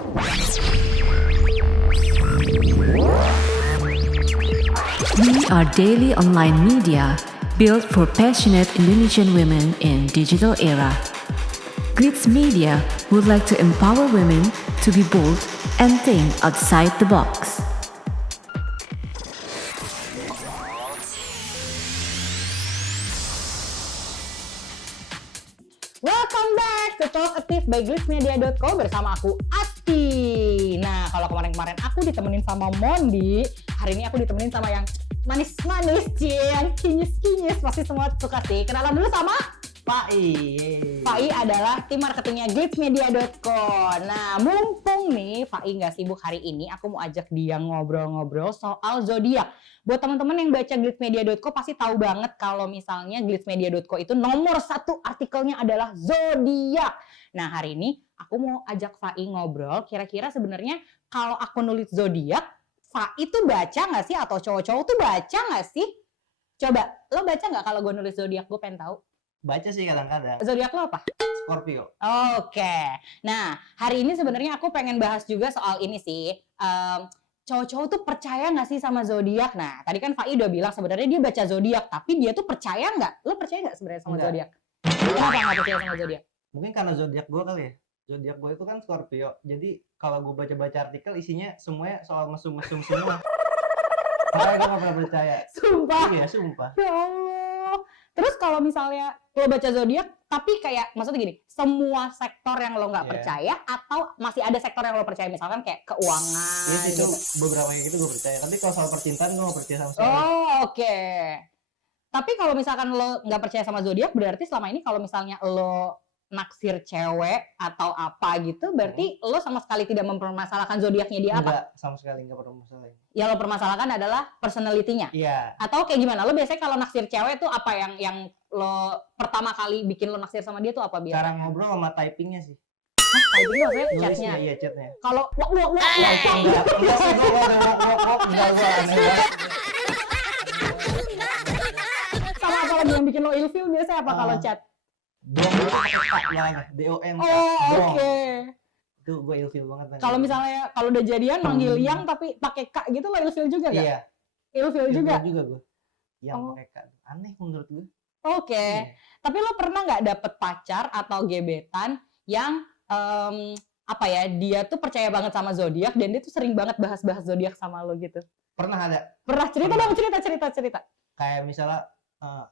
We are daily online media built for passionate Indonesian women in digital era. Glitz Media would like to empower women to be bold and think outside the box. Welcome back to Talk Active by glitzmedia.co bersama aku Ati. Nah, kalau kemarin-kemarin aku ditemenin sama Mondi, hari ini aku ditemenin sama yang manis-manis, yang kinyis-kinyis. Pasti semua suka sih. Kenalan dulu sama Pai. Pai adalah tim marketingnya glitzmedia.co. Nah, mumpung nih Pai nggak sibuk hari ini, aku mau ajak dia ngobrol-ngobrol soal zodiak. Buat teman-teman yang baca glitzmedia.co pasti tahu banget kalau misalnya glitzmedia.co itu nomor 1 artikelnya adalah zodiak. Nah, hari ini aku mau ajak Fai ngobrol. Kira-kira sebenarnya kalau aku nulis zodiak, Fai tuh baca nggak sih, atau cowok-cowok tuh baca nggak sih? Coba, lo baca nggak kalau gue nulis zodiak? Gue pengen tahu. Baca sih kadang-kadang. Zodiak lo apa? Scorpio. Oke. Nah, hari ini sebenarnya aku pengen bahas juga soal ini sih. Cowok-cowok tuh percaya nggak sih sama zodiak? Nah, tadi kan Fai udah bilang sebenarnya dia baca zodiak, tapi dia tuh percaya nggak? Lo percaya nggak sebenarnya sama Enggak. zodiak? Kenapa nggak percaya sama zodiak? Mungkin karena zodiak gue kali ya. Zodiak gue itu kan Scorpio. Jadi kalau gue baca-baca artikel isinya semuanya soal mesum-mesum semua. Makanya gue gak pernah percaya. Sumpah. Iya, sumpah. Ya Allah. Terus kalau misalnya lo baca zodiak, tapi kayak maksudnya gini, semua sektor yang lo nggak Iya. percaya, atau masih ada sektor yang lo percaya, misalkan kayak keuangan. Iya sih, gitu. beberapa kayak gitu gue percaya. Tapi kalau soal percintaan gue gak percaya sama sekali. Oh, oke. Tapi kalau misalkan lo nggak percaya sama zodiak, berarti selama ini kalau misalnya lo naksir cewek atau apa gitu, berarti lo sama sekali tidak mempermasalahkan zodiaknya dia apa? Enggak, sama sekali enggak pernah masalah. Yang lo permasalahkan adalah personality-nya. Iya. Atau kayak gimana? Lo biasanya kalau naksir cewek tuh apa yang lo pertama kali bikin lo naksir sama dia tuh apa biasanya? Cara ngobrol sama typingnya sih. Hah, typing apa ya? Chatnya? Nulisnya, iya chatnya. Kalau wak Enggak sih, gue gak ada wok-wok. Enggak, gue aneh banget. sama apa lagi yang bikin lo ilfeel biasanya apa kalau chat? Dong itu pakai tak lah, D-O-N. Oh, Dong. oke. Itu gue ilfil banget. Kalau misalnya kalau udah jadian manggil yang tapi pakai kak gitu, lo ilfeel juga nggak? Iya, Ilfeel juga. juga gue. Yang Oh. pakai kak. Aneh menurut gue. Oke. Iya. Tapi lo pernah nggak dapet pacar atau gebetan yang apa ya, dia tuh percaya banget sama zodiak dan dia tuh sering banget bahas-bahas zodiak sama lo gitu? Pernah ada. Pernah? Cerita Pernah. dong, cerita. Kayak misalnya,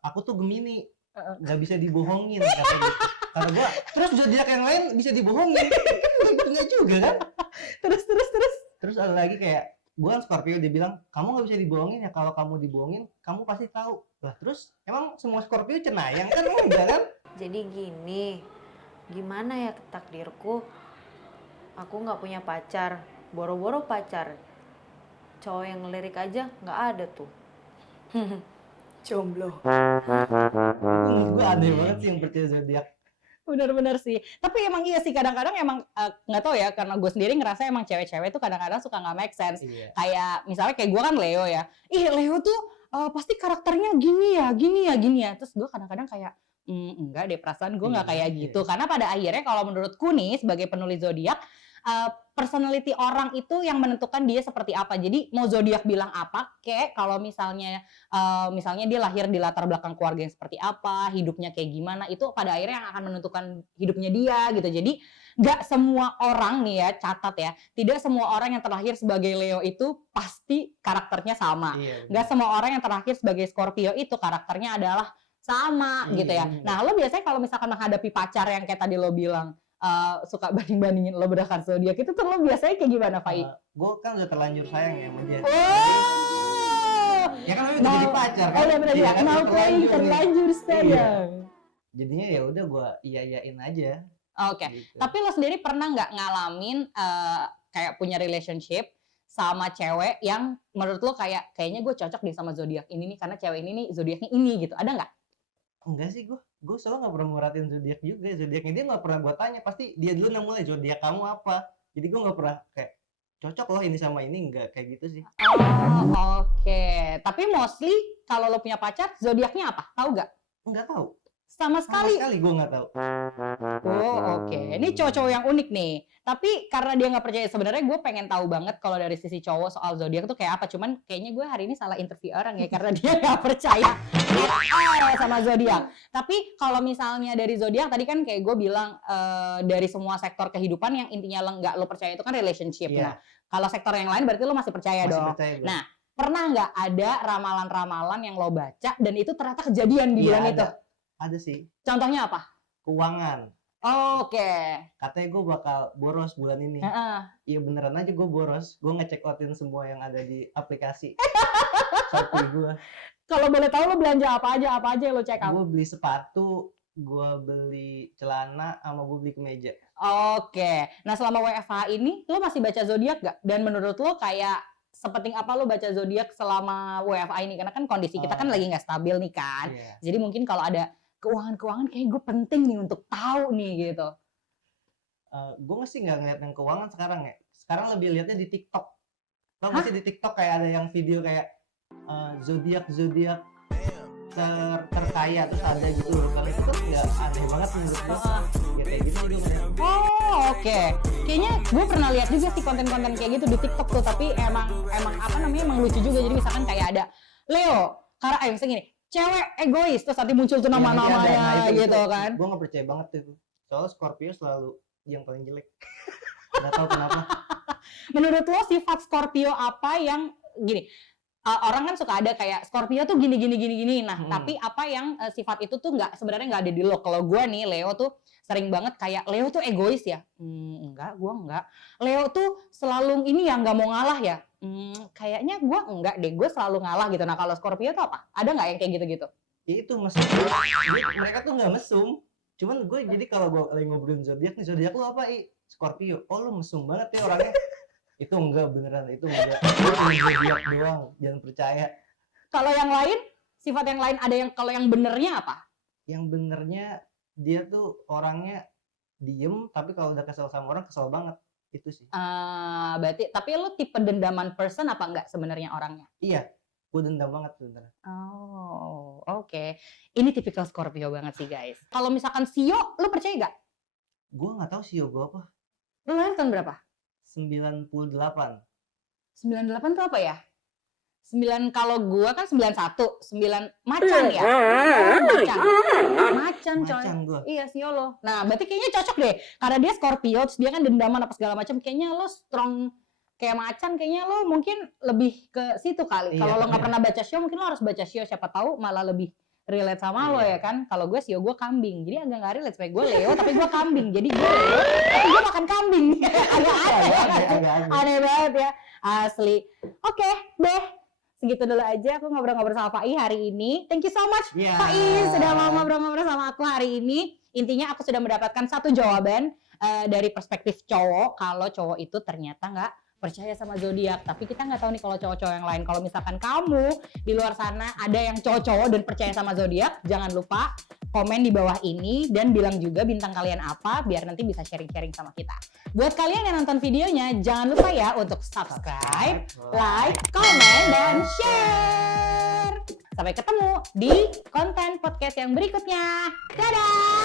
aku tuh Gemini. Heeh. Nggak bisa dibohongin. Kata gitu. Kata gue, terus zodiak yang lain bisa dibohongin. Enggak juga kan? Terus. Terus ada lagi kayak, gue kan Scorpio, dia bilang, kamu nggak bisa dibohongin ya, kalau kamu dibohongin, kamu pasti tahu. Lah terus, emang semua Scorpio cenayang kan? Enggak kan? Jadi gini, gimana ya takdirku? Aku nggak punya pacar, boro-boro pacar. Cowok yang ngelirik aja nggak ada tuh. Jomblo. Gue aneh banget sih yang percaya zodiak. Bener-bener sih. Tapi emang iya sih, kadang-kadang emang nggak tahu ya, karena gue sendiri ngerasa emang cewek-cewek tuh kadang-kadang suka nggak make sense. Iya. Kayak misalnya kayak gue kan Leo ya. Ih, Leo tuh pasti karakternya gini ya. Terus gue kadang-kadang kayak enggak deh, perasaan gue nggak Iya, kayak iya. gitu. Karena pada akhirnya kalau menurutku nih sebagai penulis zodiak, personality orang itu yang menentukan dia seperti apa. Jadi mau zodiak bilang apa kek, kalau misalnya dia lahir di latar belakang keluarga yang seperti apa, hidupnya kayak gimana, itu pada akhirnya yang akan menentukan hidupnya dia gitu. Jadi nggak semua orang nih ya, catat ya, tidak semua orang yang terlahir sebagai Leo itu pasti karakternya sama. Iya. Nggak semua orang yang terlahir sebagai Scorpio itu karakternya adalah sama Iya, gitu ya. iya. Nah, lo biasanya kalau misalkan menghadapi pacar yang kayak tadi lo bilang suka banding-bandingin lo berdasarkan zodiak, itu tuh lo biasanya kayak gimana, Fai? Gue kan udah terlanjur sayang ya sama dia. Oh, Ya kan namanya udah jadi pacar kan. oh iya benar ya. kan, Now udah playing nih. terlanjur Iya. sayang. Jadinya ya udah gue iya-iyain aja. Oke. Gitu. Tapi lo sendiri pernah nggak ngalamin kayak punya relationship sama cewek yang menurut lo kayaknya gue cocok deh sama zodiak ini nih, karena cewek ini nih zodiaknya ini gitu. Ada nggak? Enggak sih, gue soalnya nggak pernah merhatiin zodiak juga. Zodiaknya dia nggak pernah gue tanya, pasti dia dulu yang mulai, zodiak kamu apa. Jadi gue nggak pernah kayak cocok loh ini sama ini, nggak kayak gitu sih. Oh, oke. Tapi mostly kalau lo punya pacar zodiaknya apa? Tahu nggak? Nggak tahu. Sama Sama sekali. sekali gue nggak tahu. Oh, oke. Ini cowok-cowok yang unik nih. Tapi karena dia nggak percaya, sebenarnya gue pengen tahu banget kalau dari sisi cowok soal zodiak tuh kayak apa. Cuman kayaknya gue hari ini salah interview orang ya karena dia nggak percaya sama zodiak. Tapi kalau misalnya dari zodiak tadi kan kayak gue bilang dari semua sektor kehidupan yang intinya nggak lo percaya itu kan relationship. Iya. Nah, kalau sektor yang lain berarti lo masih percaya Masih dong. percaya gue. Nah, pernah nggak ada ramalan-ramalan yang lo baca dan itu ternyata kejadian di Iya, bulan itu? ada sih. Contohnya apa? Keuangan. Oke. Katanya gue bakal boros bulan ini. Heeh. Iya beneran aja gue boros. Gue ngecek outin semua yang ada di aplikasi Shopee gue. Kalau boleh tahu lo belanja apa aja yang lo check out? Gue beli sepatu, gue beli celana, sama gue beli kemeja. Oke. Nah, selama WFH ini lo masih baca zodiak gak? Dan menurut lo kayak sepenting apa lo baca zodiak selama WFH ini? Karena kan kondisi kita kan lagi nggak stabil nih kan. Iya. Jadi mungkin kalau ada keuangan kayak gue penting nih untuk tahu nih gitu. Gue sih nggak ngeliat yang keuangan sekarang ya. Sekarang lebih liatnya di TikTok. Tau nggak sih di TikTok kayak ada yang video kayak zodiak terkaya terus ada gitu loh. Kalau itu tuh nggak aneh banget menurut gue. Ya kayak gitu sih gue ngeliat. Oh, oke. Kayaknya gue pernah lihat juga sih konten-konten kayak gitu di TikTok tuh, tapi emang apa namanya emang lucu juga. Jadi misalkan kayak ada Leo, karena misalnya gini, cewek egois terus nanti muncul tuh Iya, nanti ada. nama-namanya Nah, gitu kan. Gue nggak percaya banget tuh. Soalnya Scorpio selalu yang paling jelek. Nggak tahu kenapa. Menurut lo sifat Scorpio apa yang gini? Orang kan suka ada kayak Scorpio tuh gini. Nah, tapi apa yang sifat itu tuh sebenarnya nggak ada di lo. Kalau gue nih Leo tuh sering banget kayak Leo tuh egois ya. Enggak, gue enggak. Leo tuh selalu ini ya nggak mau ngalah ya. Kayaknya gue enggak deh, gue selalu ngalah gitu. Nah, kalau Scorpio tuh apa? Ada nggak yang kayak gitu-gitu? Ya itu mesum. Mereka tuh nggak mesum. Cuman gue jadi kalau gue lagi ngobrolin zodiak nih, zodiak lu apa Scorpio. Oh lu mesum banget ya orangnya. Itu enggak beneran, itu enggak. Zodiak doang, jangan percaya. Kalau yang lain, sifat yang lain ada yang kalau yang benernya apa? Yang benernya dia tuh orangnya diem, tapi kalau udah kesel sama orang kesel banget. Itu sih. Berarti tapi lo tipe dendaman person apa enggak sebenarnya orangnya? Iya, gue dendam banget sebenarnya. Oh, oke. Ini tipikal Scorpio banget sih, guys. Kalau misalkan Sio, lo percaya nggak? Gue nggak tahu sih gue apa. Lo lahir tahun berapa? 98. 98 tuh apa ya? 9 kalau gua kan 91, 9 macan ya? Oh, macan coy. Macan gue. Iya, Sio lo. Nah, berarti kayaknya cocok deh. Karena dia Scorpio, terus dia kan dendaman apa segala macam. Kayaknya lo strong kayak macan, kayaknya lo mungkin lebih ke situ kali. Iya, Kalau lo nggak iya. pernah baca Sio, mungkin lo harus baca Sio. Siapa tahu malah lebih relate sama lo Iya. ya kan. Kalau gue Sio, gue kambing. Jadi agak nggak relate. Supaya gue Leo, tapi gue kambing. Jadi gue Leo, tapi gue makan kambing. Agak aneh. Agak-agak. Aneh banget ya. Asli. Oke deh. Segitu dulu aja aku ngobrol-ngobrol sama Fai hari ini. Thank you so much Iya. Fai sudah mau ngobrol-ngobrol sama aku hari ini. Intinya aku sudah mendapatkan satu jawaban dari perspektif cowok. Kalau cowok itu ternyata nggak percaya sama zodiak. Tapi kita nggak tahu nih kalau cowok-cowok yang lain. Kalau misalkan kamu di luar sana ada yang cowok-cowok dan percaya sama zodiak, jangan lupa komen di bawah ini dan bilang juga bintang kalian apa biar nanti bisa sharing-sharing sama kita. Buat kalian yang nonton videonya, jangan lupa ya untuk subscribe, like, comment, dan share. Sampai ketemu di konten podcast yang berikutnya. Dadah!